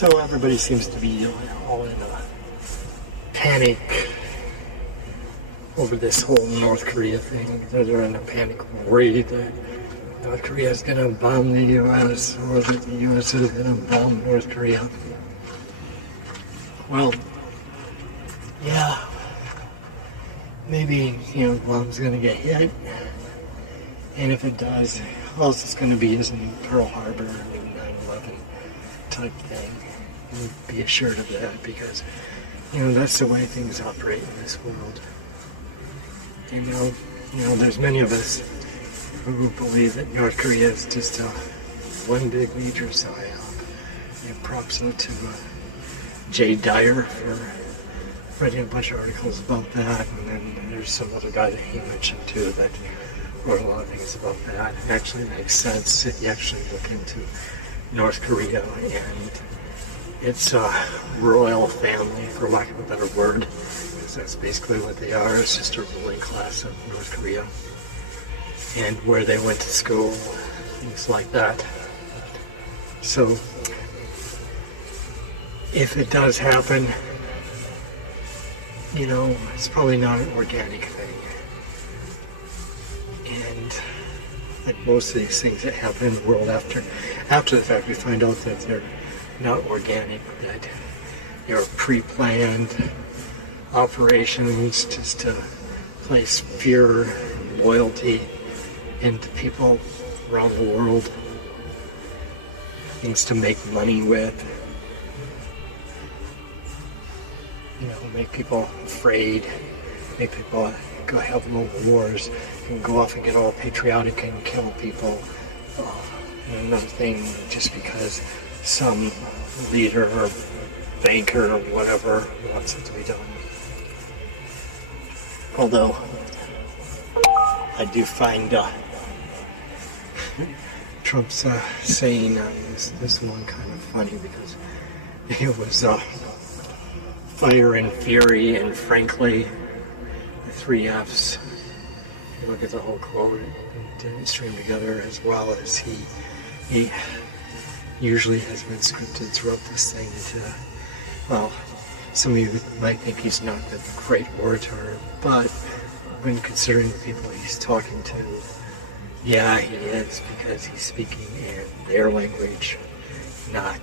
So everybody seems to be all in a panic over this whole North Korea thing. They're in a panic worried that North Korea is going to bomb the U.S. or that the U.S. is going to bomb North Korea. Well, yeah, maybe, Guam's going to get hit. And if it does, all it's going to be is in Pearl Harbor and 9/11 type thing. Be assured of that because, that's the way things operate in this world. And, there's many of us who believe that North Korea is just one big major psyop. Props out to Jay Dyer for writing a bunch of articles about that, and then there's some other guy that he mentioned too that wrote a lot of things about that. It actually makes sense if you actually look into North Korea and its royal family, for lack of a better word, because that's basically what they are. It's just a ruling class of North Korea, and where they went to school, things like that. So, if it does happen, it's probably not an organic thing. And like most of these things that happen in the world after the fact, we find out that they're not organic, that they're pre-planned operations just to place fear and loyalty into people around the world, things to make money with, make people afraid, make people go have local wars and go off and get all patriotic and kill people. And another thing, just because some leader or banker or whatever wants it to be done. Although, I do find Trump's saying this one kind of funny because it was fire and fury and frankly, the three F's. You look at the whole quote, it didn't stream together as well as he usually has been scripted throughout this thing some of you might think he's not a great orator, but when considering the people he's talking to, yeah, he is, because he's speaking in their language, not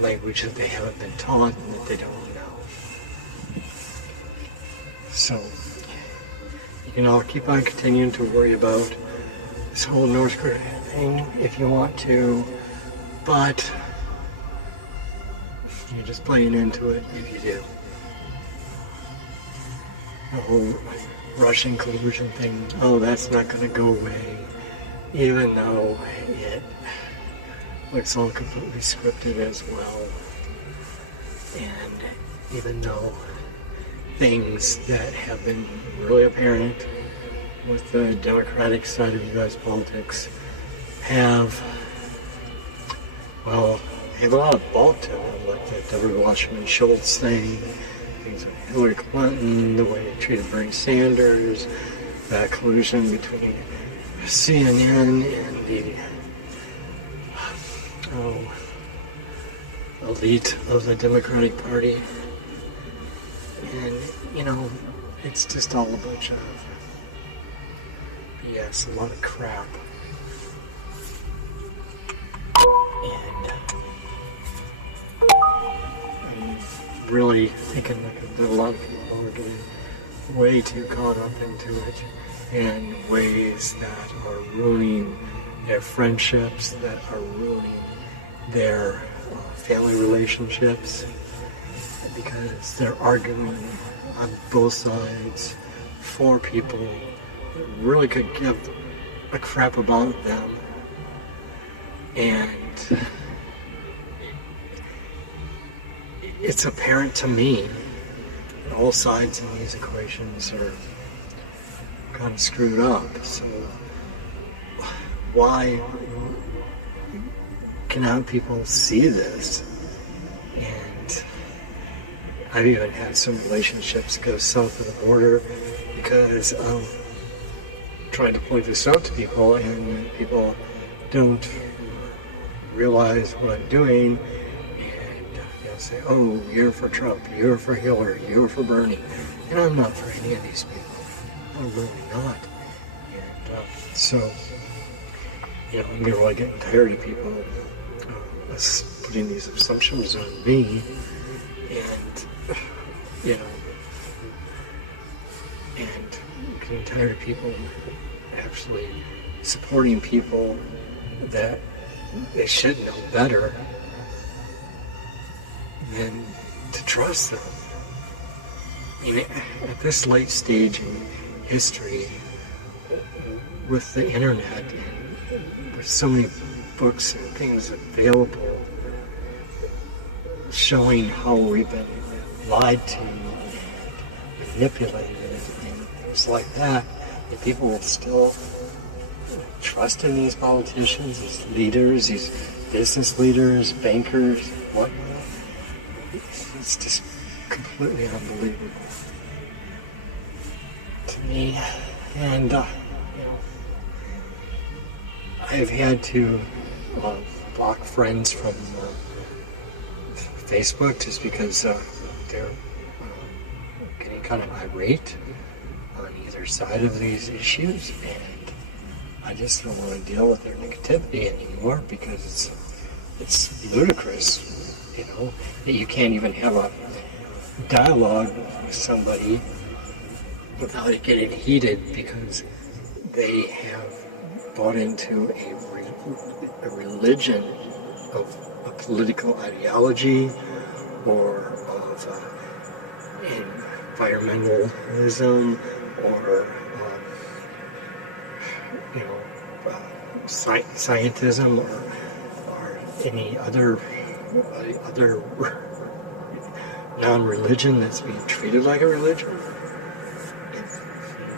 language that they haven't been taught and that they don't know. So, you can all keep on continuing to worry about this whole North Korea thing if you want to, but you're just playing into it if you do. The whole Russian collusion thing, that's not going to go away, even though it looks all completely scripted as well. And even though things that have been really apparent with the Democratic side of U.S. politics have a lot of bulk to them, like the Deborah Wasserman Schultz thing, things like Hillary Clinton, the way they treated Bernie Sanders, that collusion between CNN and the elite of the Democratic Party. And, it's just all a bunch of BS, a lot of crap. And I'm really thinking that a lot of people are getting way too caught up into it in ways that are ruining their friendships, that are ruining their family relationships, because they're arguing on both sides for people that really could give a crap about them. And it's apparent to me that all sides in these equations are kind of screwed up. So why cannot people see this? And I've even had some relationships go south of the border because of trying to point this out to people, and people don't realize what I'm doing, and say, oh, you're for Trump, you're for Hillary, you're for Bernie. And I'm not for any of these people. I'm really not. And so, I'm really getting tired of people putting these assumptions on me, and, and getting tired of people actually supporting people that they should know better than to trust them. At this late stage in history, with the internet and with so many books and things available showing how we've been lied to and manipulated and things like that, and people will still trust in these politicians, these leaders, these business leaders, bankers, whatnot. It's just completely unbelievable to me. And I have had to block friends from Facebook just because they're getting kind of irate on either side of these issues, and I just don't want to deal with their negativity anymore because it's ludicrous, that you can't even have a dialogue with somebody without it getting heated because they have bought into a religion of a political ideology or of environmentalism or scientism or any other non-religion that's being treated like a religion.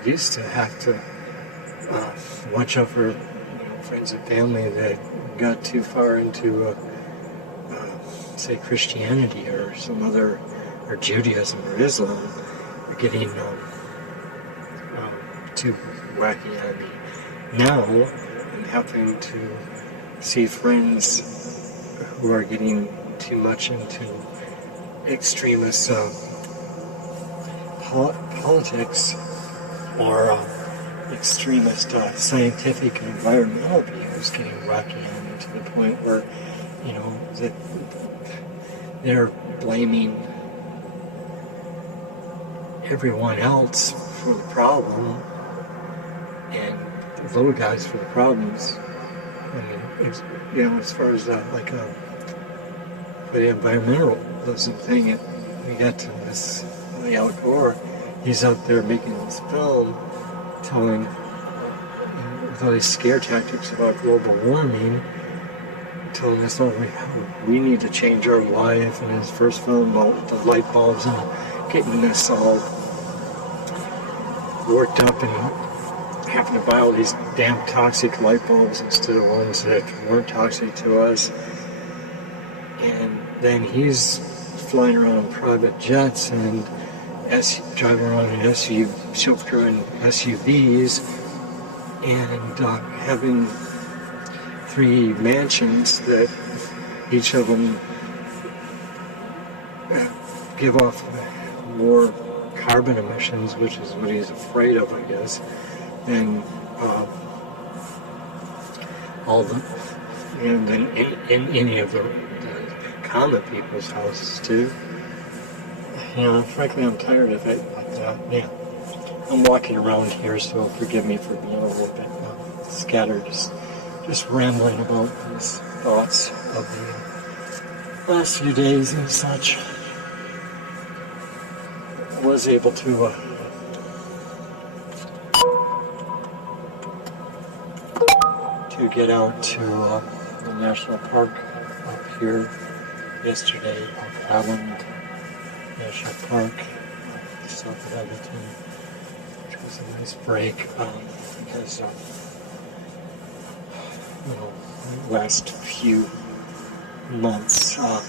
You used to have to watch out for friends and family that got too far into say Christianity or some other, or Judaism or Islam, are getting too wacky on me. Now I'm having to see friends who are getting too much into extremist politics or extremist scientific and environmental views getting rocky on me to the point where, that they're blaming everyone else for the problem and the little guys for the problems. As far as for the environmentalism thing, we got to this Al Gore. He's out there making this film telling, with all these scare tactics about global warming, telling us, we need to change our life. And his first film about the light bulbs and getting us all worked up and having to buy all these damn toxic light bulbs instead of ones that weren't toxic to us. And then he's flying around in private jets and driving around in chauffeuring SUVs and having 3 mansions that each of them give off more carbon emissions, which is what he's afraid of, I guess, than than in any of the common people's houses too. Frankly, I'm tired of it. But I'm walking around here, so forgive me for being a little bit scattered, just rambling about these thoughts of the last few days and such. I was able to get out to the national park up here yesterday, Oak Island National Park, south of Edmonton, which was a nice break because last few months I'm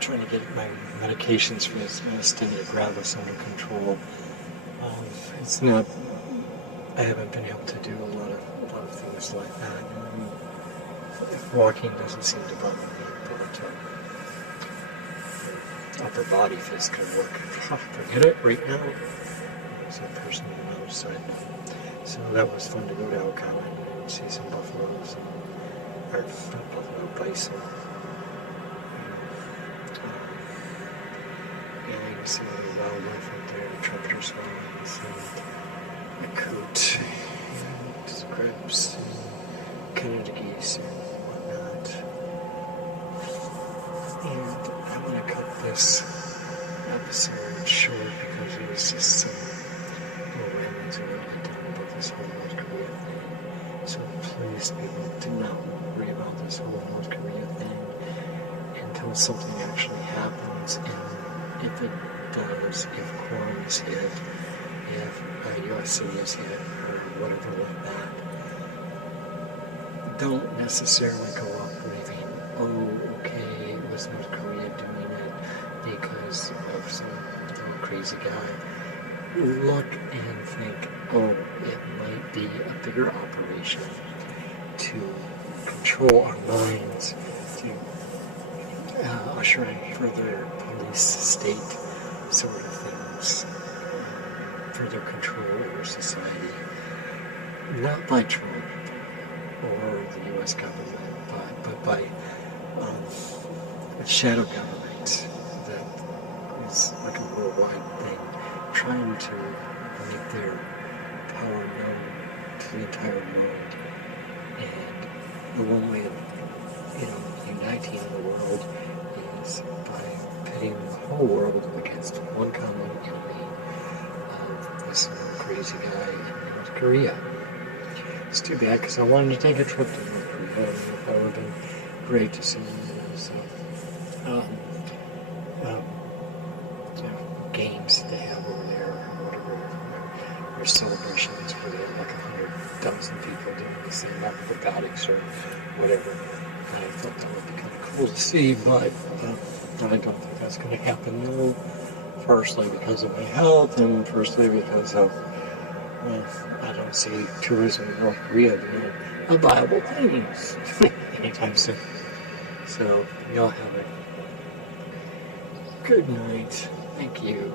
trying to get my medications for this myasthenia gravis under control. It's not. I haven't been able to do a lot of things like that. Walking doesn't seem to bother me, but upper body physical work. Forget it right now. There's a person on the other side. So that was fun to go to Alcala and see some buffaloes, or not buffalo, bison. And see the wildlife up there, trumpeter swans, and a coot, and scripps, and Canada geese, and whatnot. And I want to cut this episode short because it was just some little ramblings I went down about this whole North Korea thing. So please, people, do not worry about this whole North Korea thing until something actually happens. And if it does, if Quam is hit, if USC is hit, or whatever like that, don't necessarily go up believing, oh, okay, it was North Korea doing it because of some crazy guy. Look and think, oh, it might be a bigger operation to control our minds, to usher in further police state sort of things, further control over society, not by Trump or the U.S. government, but by a shadow government that is like a worldwide thing, trying to make their power known to the entire world. And the one way of, uniting the world is by pitting the whole world against one common enemy of this crazy guy in North Korea. It's too bad because I wanted to take a trip to North Korea, and that would have been great to see. So, games they have over there, or whatever, or celebrations where they have like 100,000 people doing the same acrobatics or whatever. And I thought that would be kind of cool to see, but I don't think that's going to happen. No, firstly because of my health, and firstly because of I don't see tourism in North Korea being a viable thing anytime soon. So y'all have a good night. Thank you.